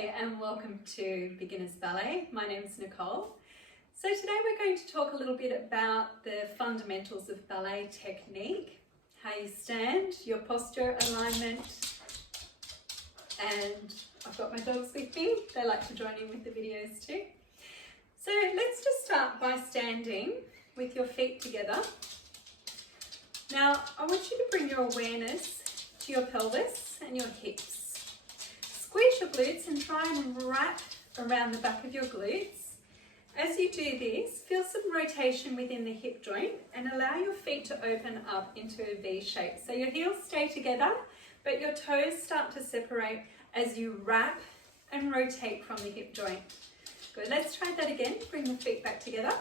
Hi and welcome to Beginners Ballet. My name is Nicole. So today we're going to talk a little bit about the fundamentals of ballet technique, how you stand, your posture, alignment, and I've got my dogs with me. They like to join in with the videos too. So let's just start by standing with your feet together. Now I want you to bring your awareness to your pelvis and your hips. Squeeze your glutes and try and wrap around the back of your glutes. As you do this, feel some rotation within the hip joint and allow your feet to open up into a V shape. So your heels stay together, but your toes start to separate as you wrap and rotate from the hip joint. Good, let's try that again. Bring the feet back together.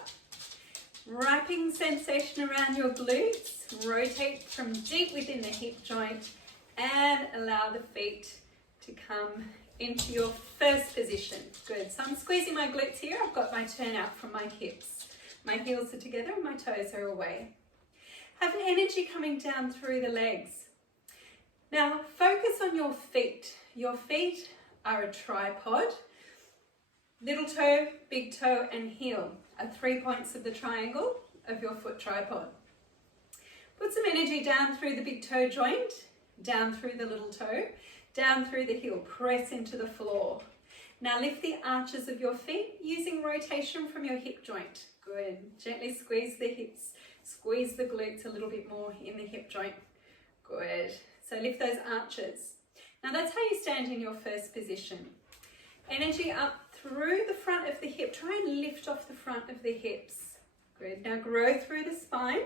Wrapping sensation around your glutes. Rotate from deep within the hip joint and allow the feet to come into your first position. Good, so I'm squeezing my glutes here. I've got my turn out from my hips. My heels are together and my toes are away. Have energy coming down through the legs. Now focus on your feet. Your feet are a tripod. Little toe, big toe and heel are 3 points of the triangle of your foot tripod. Put some energy down through the big toe joint, down through the little toe, down through the heel, press into the floor. Now lift the arches of your feet using rotation from your hip joint. Good, gently squeeze the hips, squeeze the glutes a little bit more in the hip joint. Good, so lift those arches. Now that's how you stand in your first position. Energy up through the front of the hip, try and lift off the front of the hips. Good, now grow through the spine,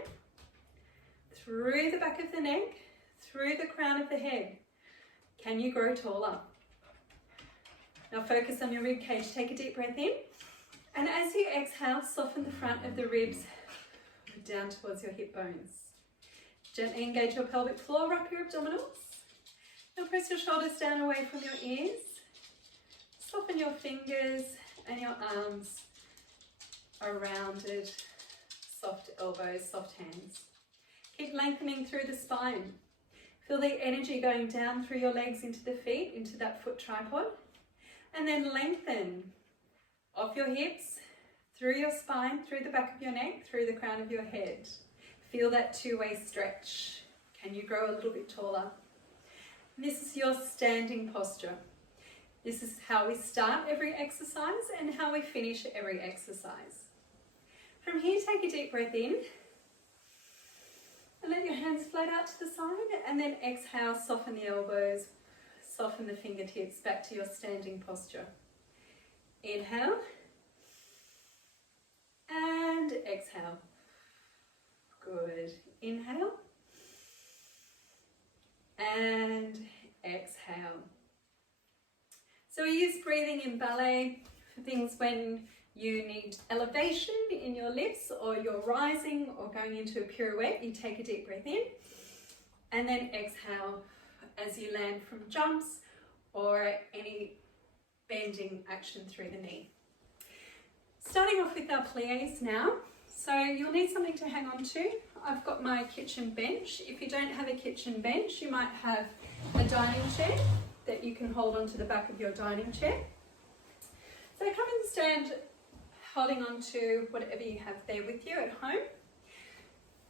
through the back of the neck, through the crown of the head. Can you grow taller? Now focus on your rib cage. Take a deep breath in. And as you exhale, soften the front of the ribs down towards your hip bones. Gently engage your pelvic floor, wrap your abdominals. Now press your shoulders down away from your ears. Soften your fingers and your arms are rounded, soft elbows, soft hands. Keep lengthening through the spine. Feel the energy going down through your legs into the feet, into that foot tripod. And then lengthen off your hips, through your spine, through the back of your neck, through the crown of your head. Feel that two-way stretch. Can you grow a little bit taller? And this is your standing posture. This is how we start every exercise and how we finish every exercise. From here, take a deep breath in. And let your hands float out to the side and then exhale, soften the elbows, soften the fingertips back to your standing posture. Inhale and exhale. Good. Inhale and exhale. So we use breathing in ballet for things when you need elevation in your lifts or you're rising or going into a pirouette. You take a deep breath in and then exhale as you land from jumps or any bending action through the knee. Starting off with our plies now. So you'll need something to hang on to. I've got my kitchen bench. If you don't have a kitchen bench, you might have a dining chair that you can hold onto the back of your dining chair. So come and stand holding on to whatever you have there with you at home.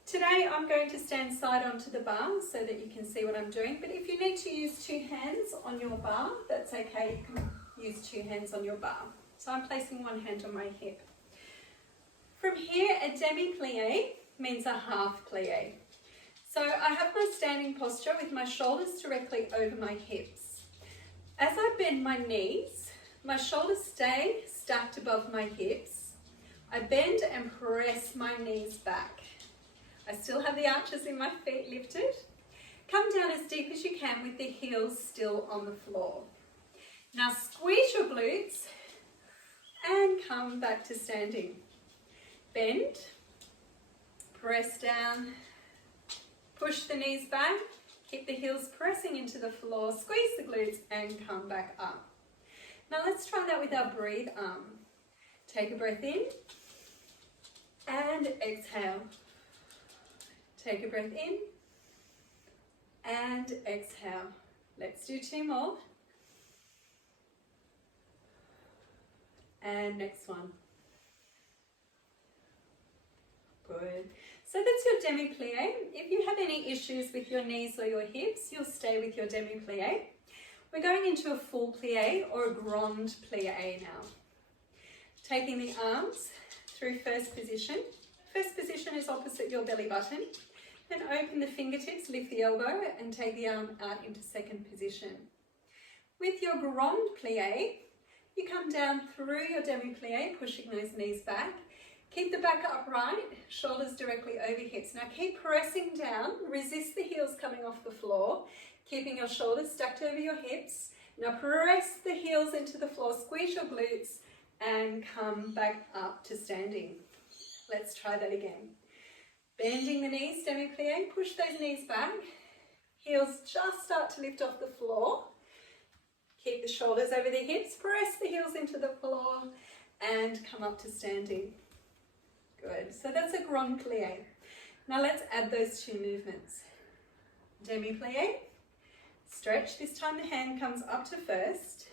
Today I'm going to stand side onto the bar so that you can see what I'm doing, but if you need to use two hands on your bar, that's okay, you can use two hands on your bar. So I'm placing one hand on my hip. From here, a demi-plie means a half plie. So I have my standing posture with my shoulders directly over my hips. As I bend my knees, my shoulders stay stacked above my hips. I bend and press my knees back. I still have the arches in my feet lifted. Come down as deep as you can with the heels still on the floor. Now squeeze your glutes and come back to standing. Bend, press down, push the knees back, keep the heels pressing into the floor, squeeze the glutes and come back up. Now let's try that with our breathe arm. Take a breath in and exhale. Take a breath in and exhale. Let's do two more. And next one. Good. So that's your demi-plie. If you have any issues with your knees or your hips, you'll stay with your demi-plie. We're going into a full plie or a grand plie now. Taking the arms through first position. First position is opposite your belly button. Then open the fingertips, lift the elbow and take the arm out into second position. With your grand plie, you come down through your demi-plie, pushing those knees back. Keep the back upright, shoulders directly over hips. Now keep pressing down, resist the heels coming off the floor, keeping your shoulders stacked over your hips. Now press the heels into the floor, squeeze your glutes and come back up to standing. Let's try that again. Bending the knees, demi-plie, push those knees back. Heels just start to lift off the floor. Keep the shoulders over the hips, press the heels into the floor and come up to standing. Good, so that's a grand plie. Now let's add those two movements. Demi-plie, stretch, this time the hand comes up to first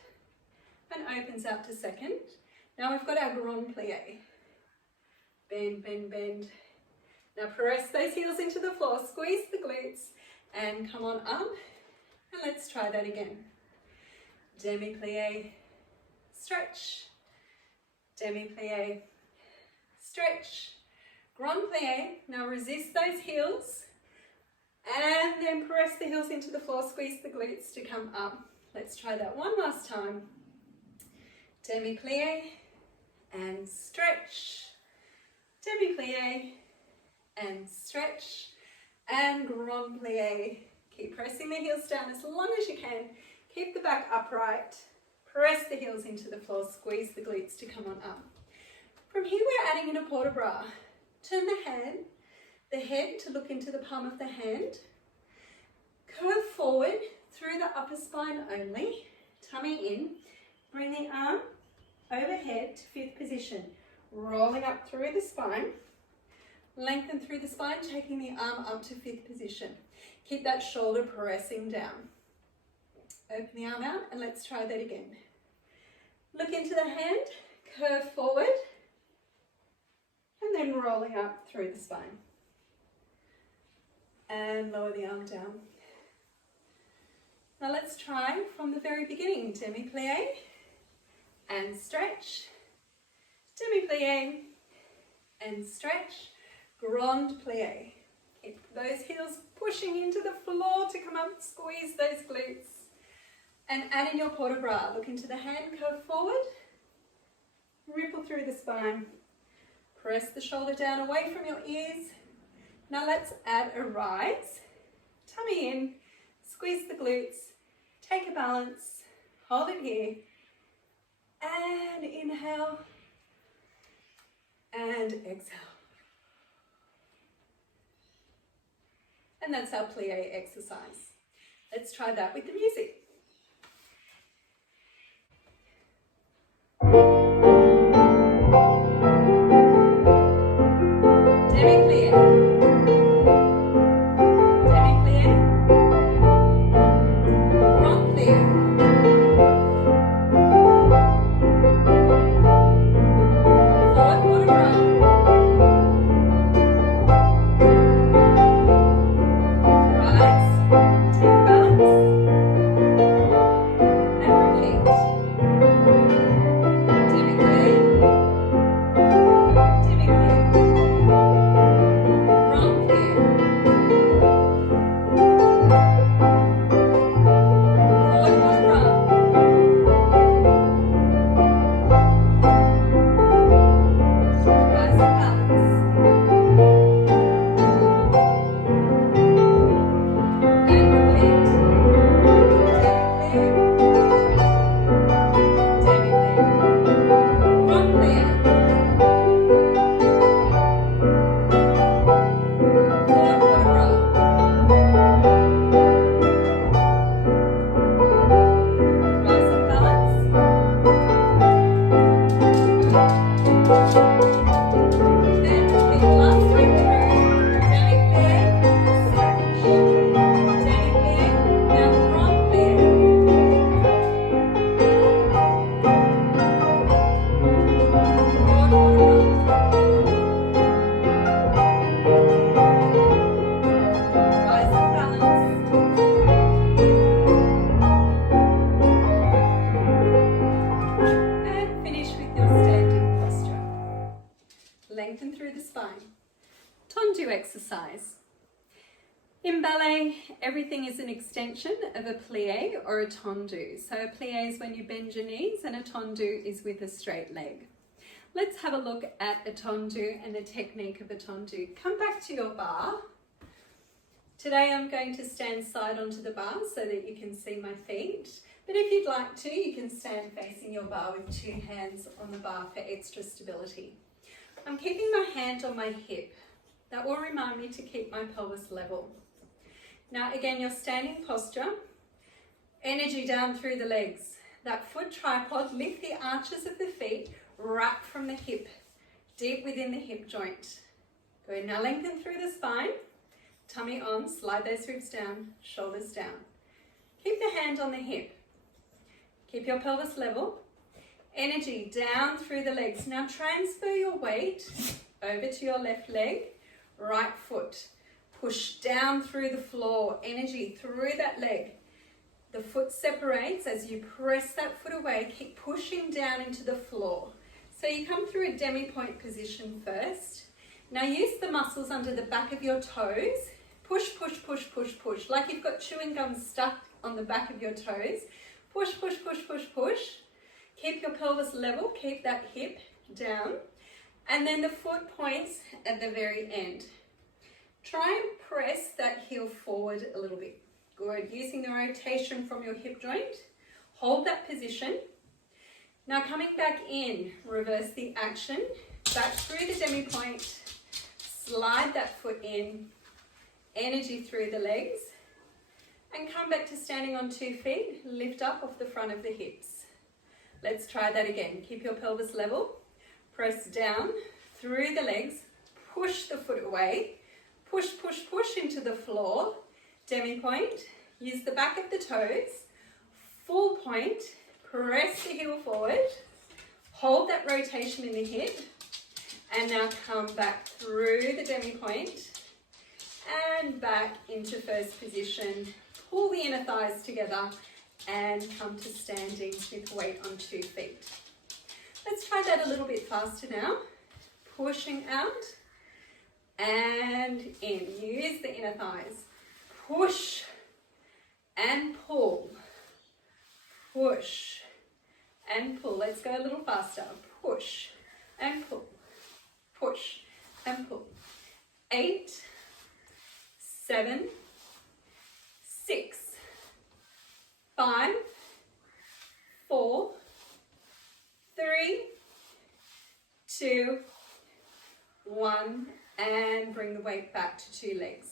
and opens out to second. Now we've got our grand plie. Bend, bend, bend. Now press those heels into the floor, squeeze the glutes and come on up. And let's try that again. Demi-plie, stretch, demi-plie, stretch, grand plie. Now resist those heels and then press the heels into the floor, squeeze the glutes to come up. Let's try that one last time. Demi-plie and stretch, demi-plie and stretch and grand plie. Keep pressing the heels down as long as you can. Keep the back upright. Press the heels into the floor, squeeze the glutes to come on up. From here we're adding in a port de bras. Turn the head to look into the palm of the hand. Curve forward through the upper spine only. Tummy in. Bring the arm overhead to fifth position. Rolling up through the spine. Lengthen through the spine, taking the arm up to fifth position. Keep that shoulder pressing down. Open the arm out and let's try that again. Look into the hand, curve forward, and then rolling up through the spine. And lower the arm down. Now let's try from the very beginning. Demi-plie and stretch, demi-plie and stretch, grand plie. Keep those heels pushing into the floor to come up, squeeze those glutes. And add in your port de bras. Look into the hand, curve forward, ripple through the spine. Press the shoulder down away from your ears. Now let's add a rise. Tummy in, squeeze the glutes, take a balance, hold it here. And inhale and exhale. And that's our plie exercise. Let's try that with the music. Demi-plie, demi-plie, grand plie, forward port de bras, rise, take a balance, lengthen through the spine. Tendu exercise. In ballet, everything is an extension of a plie or a tendu. So a plie is when you bend your knees and a tendu is with a straight leg. Let's have a look at a tendu and the technique of a tendu. Come back to your bar. Today I'm going to stand side onto the bar so that you can see my feet. But if you'd like to, you can stand facing your bar with two hands on the bar for extra stability. I'm keeping my hand on my hip. That will remind me to keep my pelvis level. Now again, your standing posture, energy down through the legs. That foot tripod, lift the arches of the feet, wrap from the hip, deep within the hip joint. Good, now lengthen through the spine, tummy on, slide those ribs down, shoulders down. Keep the hand on the hip. Keep your pelvis level. Energy down through the legs. Now transfer your weight over to your left leg, right foot. Push down through the floor, energy through that leg. The foot separates as you press that foot away, keep pushing down into the floor. So you come through a demi-point position first. Now use the muscles under the back of your toes. Push, push, push, push, push, like you've got chewing gum stuck on the back of your toes. Push, push, push, push, push. Keep your pelvis level, keep that hip down. And then the foot points at the very end. Try and press that heel forward a little bit. Good, using the rotation from your hip joint. Hold that position. Now coming back in, reverse the action. Back through the demi-point. Slide that foot in. Energy through the legs. And come back to standing on 2 feet. Lift up off the front of the hips. Let's try that again. Keep your pelvis level. Press down through the legs. Push the foot away. Push, push, push into the floor. Demi-point. Use the back of the toes. Full point. Press the heel forward. Hold that rotation in the hip. And now come back through the demi-point. And back into first position. Pull the inner thighs together and come to standing with weight on 2 feet. Let's try that a little bit faster now. Pushing out. And in. Use the inner thighs. Push and pull. Push and pull. Let's go a little faster. Push and pull. Push and pull. 8, 7, 6, 5, 4, 3, 2, 1. And bring the weight back to 2 legs.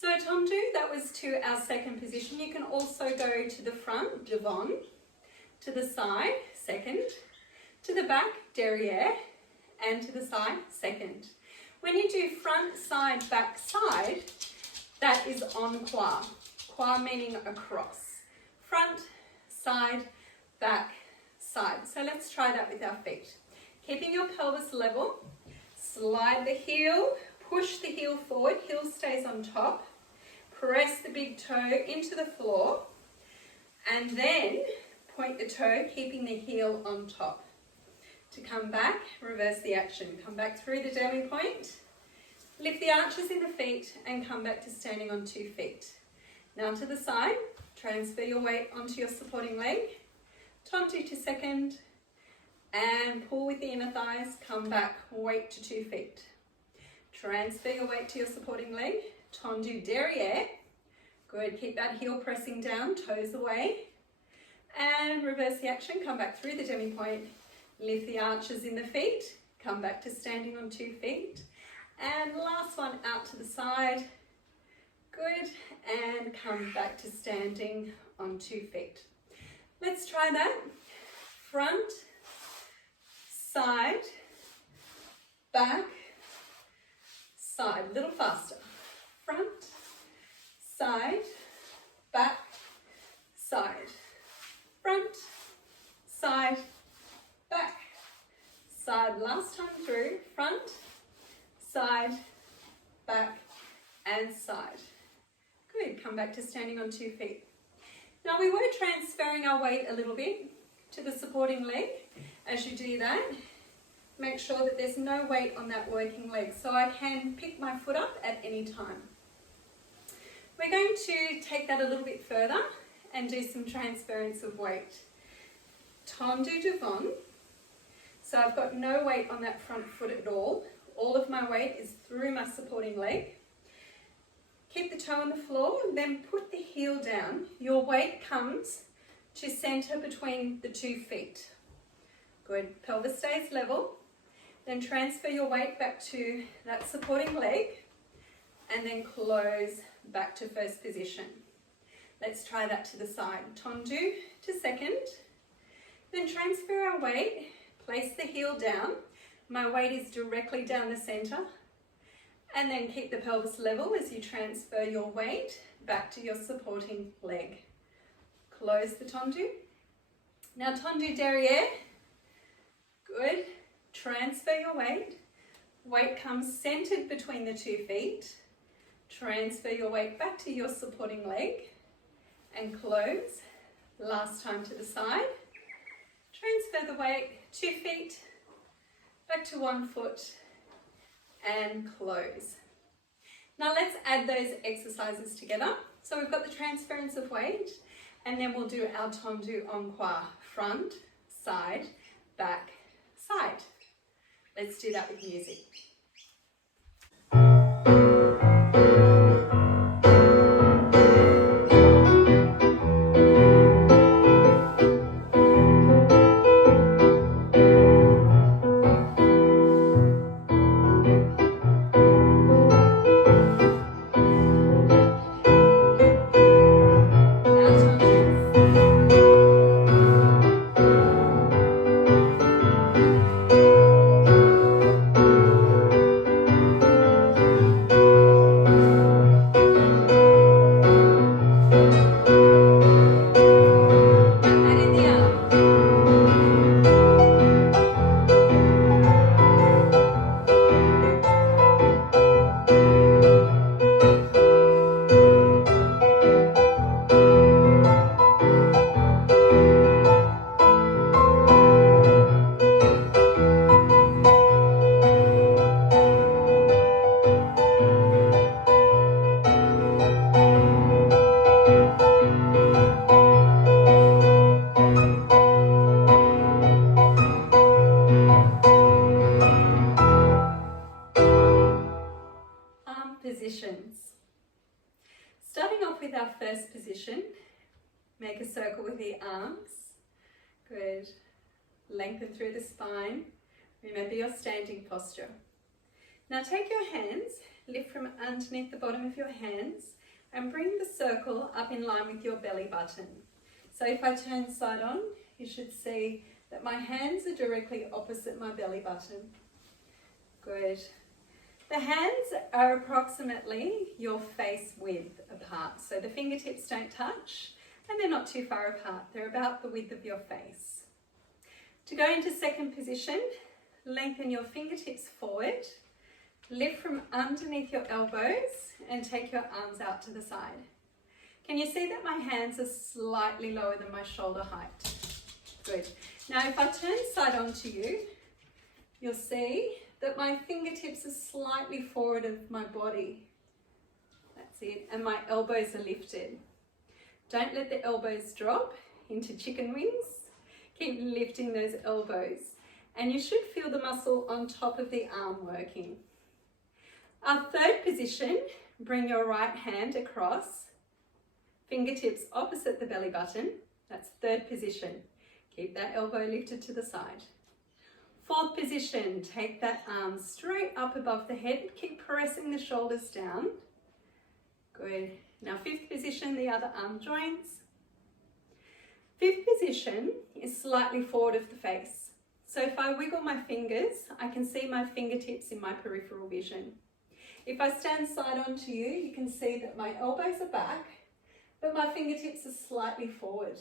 So tendu, that was to our second position. You can also go to the front, devant, to the side, second, to the back, derrière, and to the side, second. When you do front, side, back, side, that is en croix. Croix meaning across. Front, side, back, side. So let's try that with our feet. Keeping your pelvis level. Slide the heel, push the heel forward, heel stays on top. Press the big toe into the floor and then point the toe, keeping the heel on top. To come back, reverse the action. Come back through the demi-point, lift the arches in the feet and come back to standing on 2 feet. Now to the side, transfer your weight onto your supporting leg, tendu to second, and pull with the inner thighs, come back, weight to 2 feet. Transfer your weight to your supporting leg, tendu derrière. Good, keep that heel pressing down, toes away. And reverse the action, come back through the demi-point, lift the arches in the feet, come back to standing on 2 feet. And last one out to the side. Good, and come back to standing on 2 feet. Let's try that. Front, side, back, side. A little faster. Front, side, back, side. Front, side, back, side. Last time through. Front, side, back, and side. Good. Come back to standing on 2 feet. Now we were transferring our weight a little bit to the supporting leg. As you do that, make sure that there's no weight on that working leg so I can pick my foot up at any time. We're going to take that a little bit further and do some transference of weight. Tendu devant. So I've got no weight on that front foot at all. All of my weight is through my supporting leg. Keep the toe on the floor, then put the heel down. Your weight comes to center between the 2 feet. Good. Pelvis stays level. Then transfer your weight back to that supporting leg and then close back to first position. Let's try that to the side. Tendu to second. Then transfer our weight, place the heel down. My weight is directly down the center. And then keep the pelvis level as you transfer your weight back to your supporting leg. Close the tendu. Now tendu derrière. Good. Transfer your weight. Weight comes centered between the 2 feet. Transfer your weight back to your supporting leg and close. Last time to the side. Transfer the weight 2 feet back to 1 foot and close. Now let's add those exercises together. So we've got the transference of weight and then we'll do our tendu en croix. Front, side, back, side. Let's do that with music. Positions. Starting off with our first position, make a circle with the arms. Good. Lengthen through the spine. Remember your standing posture. Now take your hands, lift from underneath the bottom of your hands and bring the circle up in line with your belly button. So if I turn side on, you should see that my hands are directly opposite my belly button. Good. The hands are approximately your face width apart, so the fingertips don't touch and they're not too far apart. They're about the width of your face. To go into second position, lengthen your fingertips forward, lift from underneath your elbows and take your arms out to the side. Can you see that my hands are slightly lower than my shoulder height? Good. Now if I turn side on to you, you'll see that my fingertips are slightly forward of my body. That's it. And my elbows are lifted. Don't let the elbows drop into chicken wings. Keep lifting those elbows. And you should feel the muscle on top of the arm working. Our third position, bring your right hand across. Fingertips opposite the belly button. That's third position. Keep that elbow lifted to the side. Fourth position, take that arm straight up above the head. Keep pressing the shoulders down. Good. Now fifth position, the other arm joins. Fifth position is slightly forward of the face. So if I wiggle my fingers, I can see my fingertips in my peripheral vision. If I stand side on to you, you can see that my elbows are back, but my fingertips are slightly forward.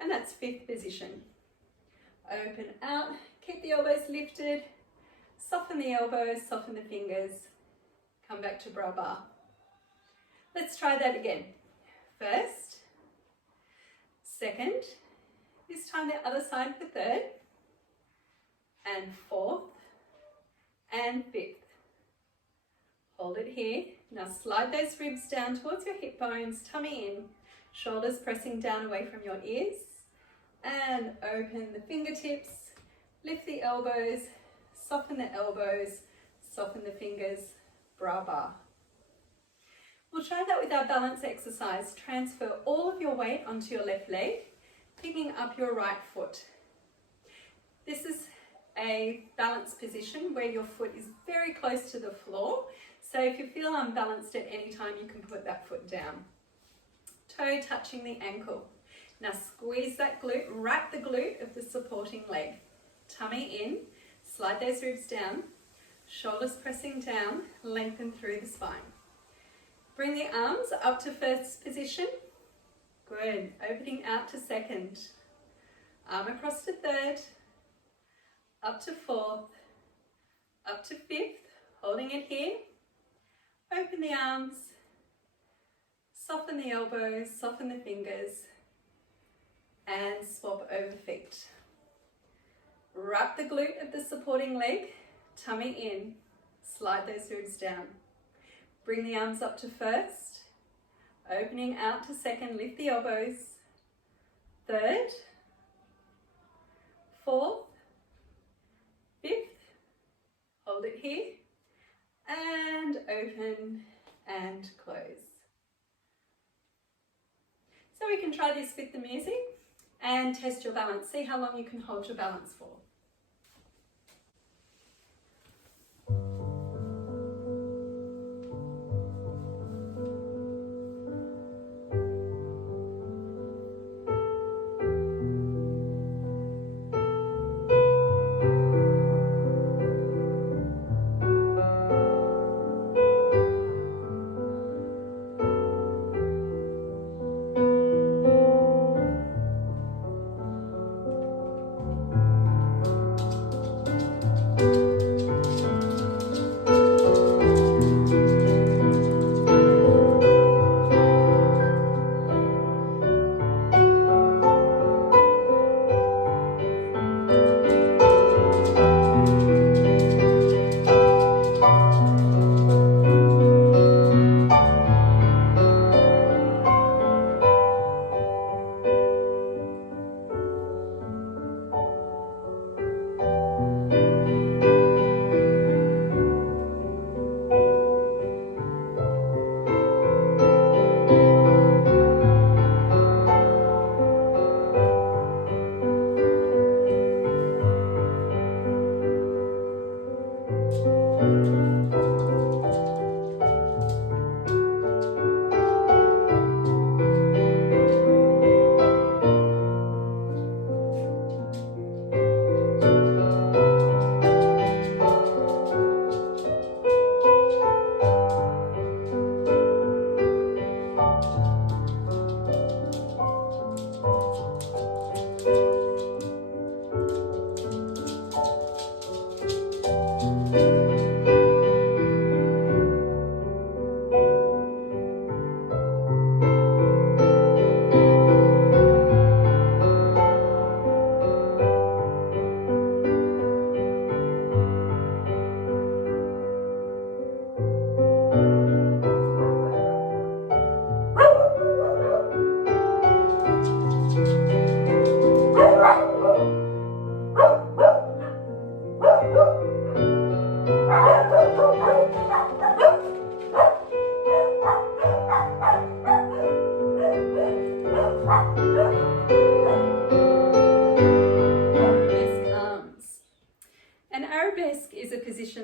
And that's fifth position. Open out, keep the elbows lifted, soften the elbows, soften the fingers, come back to bra bar. Let's try that again. First, second, this time the other side for third, and fourth and fifth. Hold it here. Now slide those ribs down towards your hip bones, tummy in, shoulders pressing down away from your ears, and open the fingertips, lift the elbows, soften the elbows, soften the fingers, bra bar. We'll try that with our balance exercise. Transfer all of your weight onto your left leg, picking up your right foot. This is a balance position where your foot is very close to the floor. So if you feel unbalanced at any time, you can put that foot down. Toe touching the ankle. Now squeeze that glute, wrap the glute of the supporting leg. Tummy in, slide those ribs down, shoulders pressing down, lengthen through the spine. Bring the arms up to first position. Good. Opening out to second. Arm across to third. Up to fourth. Up to fifth. Holding it here. Open the arms. Soften the elbows. Soften the fingers. And swap over feet. Wrap the glute of the supporting leg. Tummy in. Slide those ribs down. Bring the arms up to first, opening out to second, lift the elbows, third, fourth, fifth, hold it here, and open and close. So we can try this with the music and test your balance. See how long you can hold your balance for.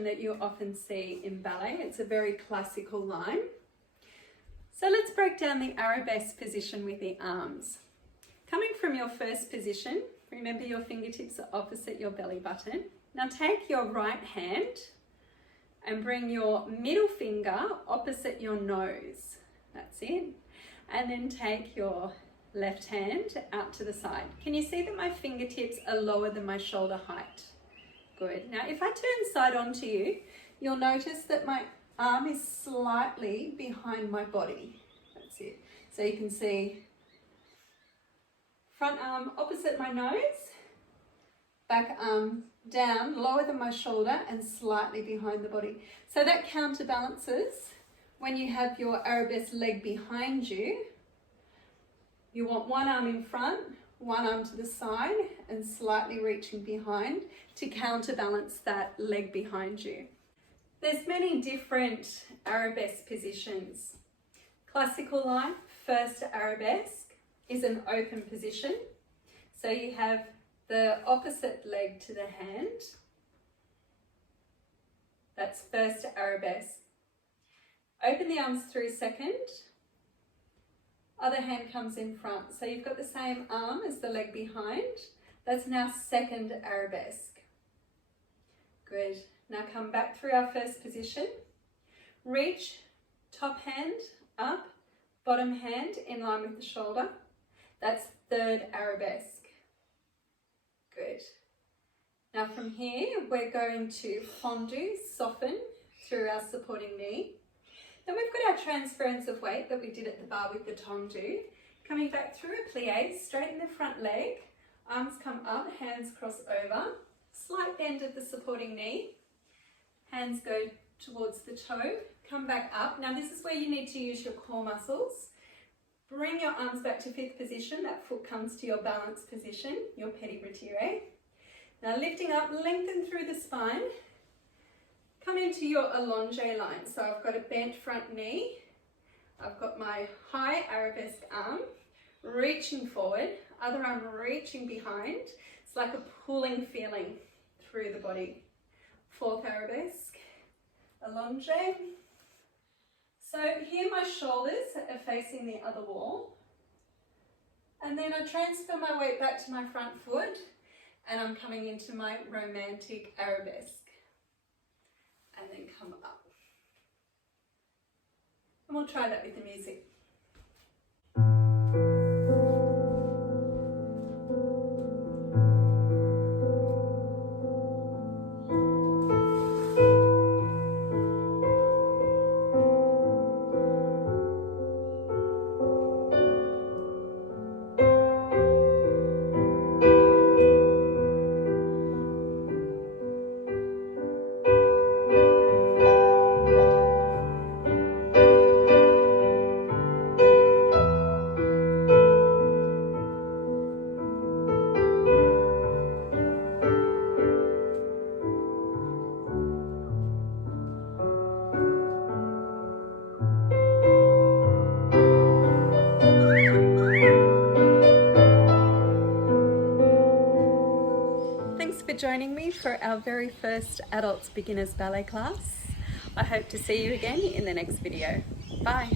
That you often see in ballet. It's a very classical line. So let's break down the arabesque position with the arms. Coming from your first position, remember your fingertips are opposite your belly button. Now take your right hand and bring your middle finger opposite your nose. That's it. And then take your left hand out to the side. Can you see that my fingertips are lower than my shoulder height? Good. Now, if I turn side on to you, you'll notice that my arm is slightly behind my body. That's it. So you can see front arm opposite my nose, back arm down, lower than my shoulder and slightly behind the body. So that counterbalances when you have your arabesque leg behind you. You want one arm in front, one arm to the side and slightly reaching behind to counterbalance that leg behind you. There's many different arabesque positions. Classical line, first arabesque, is an open position. So you have the opposite leg to the hand. That's first arabesque. Open the arms through second. Other hand comes in front. So you've got the same arm as the leg behind. That's now second arabesque. Good. Now come back through our first position. Reach, top hand up, bottom hand in line with the shoulder. That's third arabesque. Good. Now from here, we're going to tendu, soften through our supporting knee. Then we've got our transference of weight that we did at the bar with the tendu. Coming back through a plie, straighten the front leg, arms come up, hands cross over, slight bend of the supporting knee, hands go towards the toe, come back up. Now this is where you need to use your core muscles. Bring your arms back to fifth position, that foot comes to your balance position, your petit retire. Now lifting up, lengthen through the spine, come into your allonge line. So I've got a bent front knee, I've got my high arabesque arm, reaching forward, other arm reaching behind. It's like a pulling feeling through the body. Fourth arabesque, allonge. So here my shoulders are facing the other wall. And then I transfer my weight back to my front foot and I'm coming into my romantic arabesque. And then come up. And we'll try that with the music. Thanks for joining me for our very first Adults Beginners Ballet class. I hope to see you again in the next video. Bye.